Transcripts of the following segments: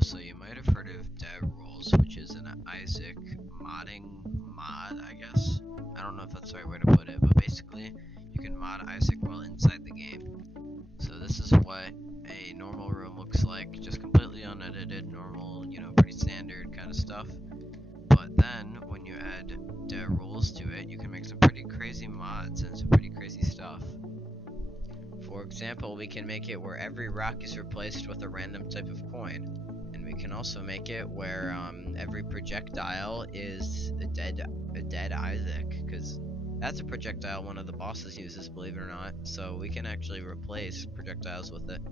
So you might have heard of dev rules, which is an Isaac modding mod, I guess. I don't know if that's the right way to put it, but basically you can mod Isaac while inside the game. So this is what a normal room looks like, just completely unedited, normal, pretty standard kind of stuff. But then when you add dev rules to it, you can make some pretty crazy mods and some pretty crazy stuff. For example, we can make it where every rock is replaced with a random type of coin. And we can also make it where every projectile is a dead Isaac, because that's a projectile one of the bosses uses, believe it or not. So we can actually replace projectiles with it.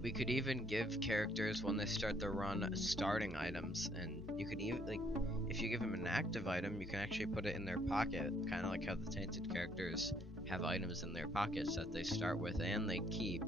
We could even give characters, when they start the run, starting items, and you could even, if you give them an active item, you can actually put it in their pocket, kind of like how the tainted characters have items in their pockets that they start with and they keep.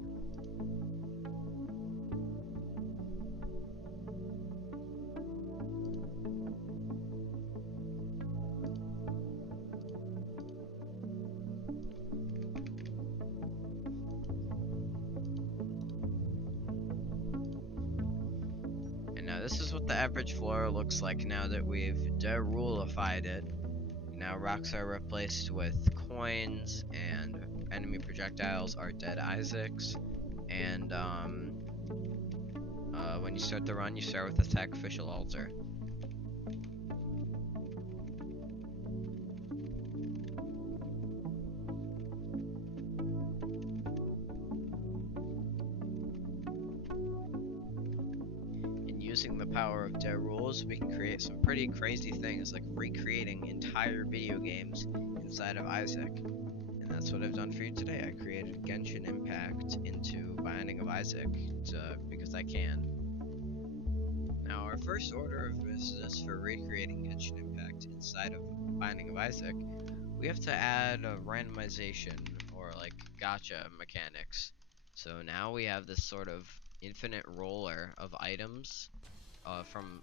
Now this is what the average floor looks like now that we've derulified it. Now rocks are replaced with coins, and enemy projectiles are dead Isaacs. And when you start the run, you start with the sacrificial altar. Using the power of dev rules, we can create some pretty crazy things, like recreating entire video games inside of Isaac. And that's what I've done for you today. I created Genshin Impact into Binding of Isaac, because I can. Now, our first order of business for recreating Genshin Impact inside of Binding of Isaac, we have to add a randomization, or like gacha mechanics. So now we have this sort of infinite roller of items from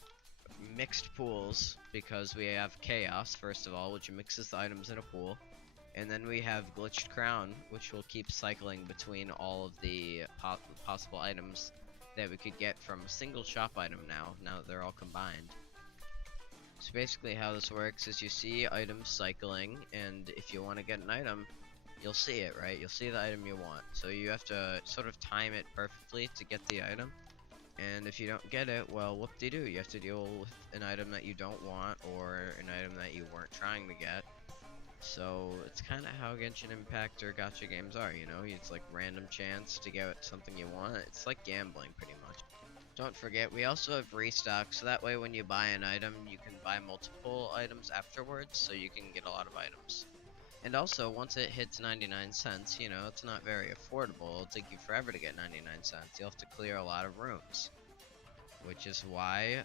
mixed pools, because we have chaos first of all, which mixes the items in a pool, and then we have glitched crown, which will keep cycling between all of the possible items that we could get from a single shop item now that they're all combined. So basically how this works is you see items cycling, and if you want to get an item, you'll see it, right? You'll see the item you want. So you have to sort of time it perfectly to get the item. And if you don't get it, well, whoop-de-doo, you have to deal with an item that you don't want, or an item that you weren't trying to get. So it's kind of how Genshin Impact or gacha games are, it's like random chance to get something you want. It's like gambling, pretty much. Don't forget, we also have restock, so that way when you buy an item, you can buy multiple items afterwards, so you can get a lot of items. And also, once it hits 99 cents, it's not very affordable. It'll take you forever to get 99 cents. You'll have to clear a lot of rooms. Which is why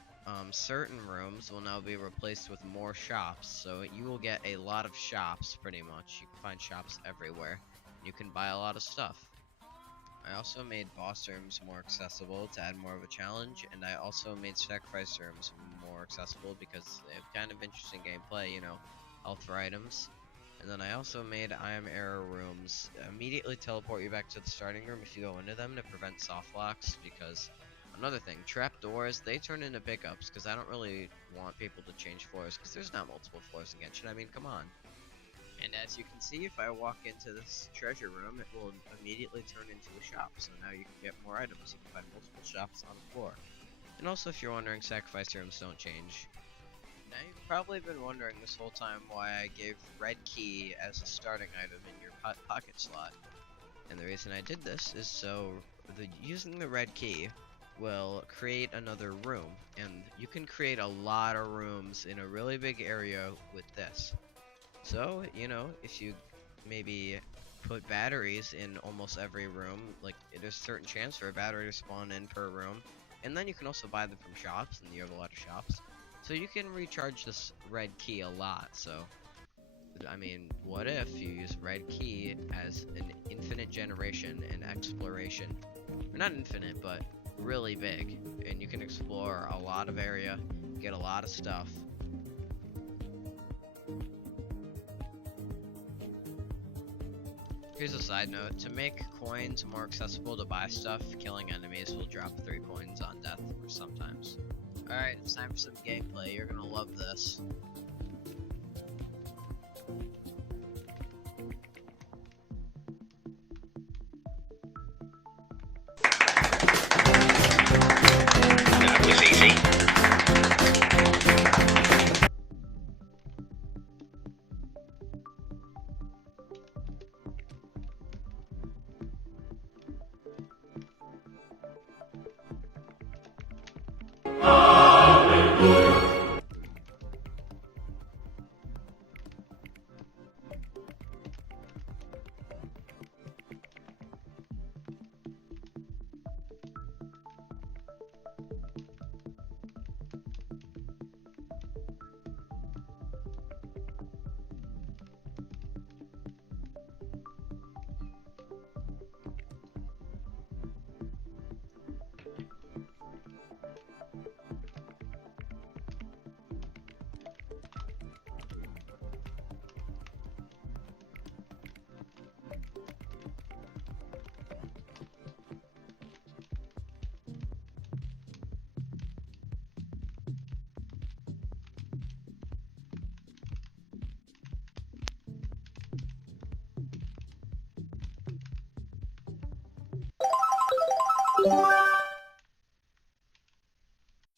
certain rooms will now be replaced with more shops. So you will get a lot of shops, pretty much. You can find shops everywhere. You can buy a lot of stuff. I also made boss rooms more accessible to add more of a challenge, and I also made sacrifice rooms more accessible because they have kind of interesting gameplay, health for items. And then I also made I am error rooms immediately teleport you back to the starting room if you go into them, to prevent soft locks. Because another thing, trapdoors, they turn into pickups, because I don't really want people to change floors, because there's not multiple floors in Genshin. I mean, come on. And as you can see, if I walk into this treasure room, it will immediately turn into a shop. So now you can get more items. You can find multiple shops on the floor. And also, if you're wondering, sacrifice rooms don't change. Now you've probably been wondering this whole time why I gave red key as a starting item in your pocket slot. And the reason I did this is so using the red key, will create another room, and you can create a lot of rooms in a really big area with this. So, you know, if you maybe put batteries in almost every room, like there's a certain chance for a battery to spawn in per room, and then you can also buy them from shops, and you have a lot of shops. So you can recharge this red key a lot. So, I mean, what if you use red key as an infinite generation and exploration? Or not infinite, but really big, and you can explore a lot of area, get a lot of stuff. Here's a side note, to make coins more accessible to buy stuff, killing enemies will drop 3 coins on death sometimes. Alright, it's time for some gameplay, you're gonna love this. That was easy.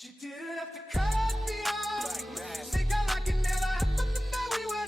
You didn't have to cut me